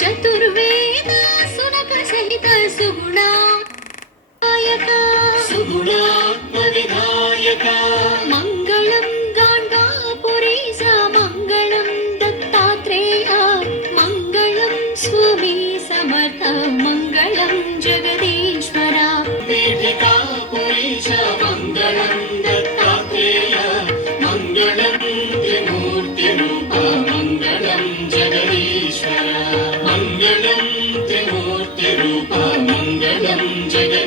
चतुर्वेद सुनक सहित सुगुणात्मविधायक मङ्गलं गाण्गापुरीश मङ्गलं दत्तात्रेय मङ्गलं स्वामी समर्थ मङ्गलं जगदीश्वर पीठिकापुरीश मङ्गलं दत्तात्रेय मङ्गलं त्रिमूर्तिरूप मङ्गलं जगदीश्वर मङ्गलं त्रिमूर्तिरूप मङ्गलं जगदीश्वर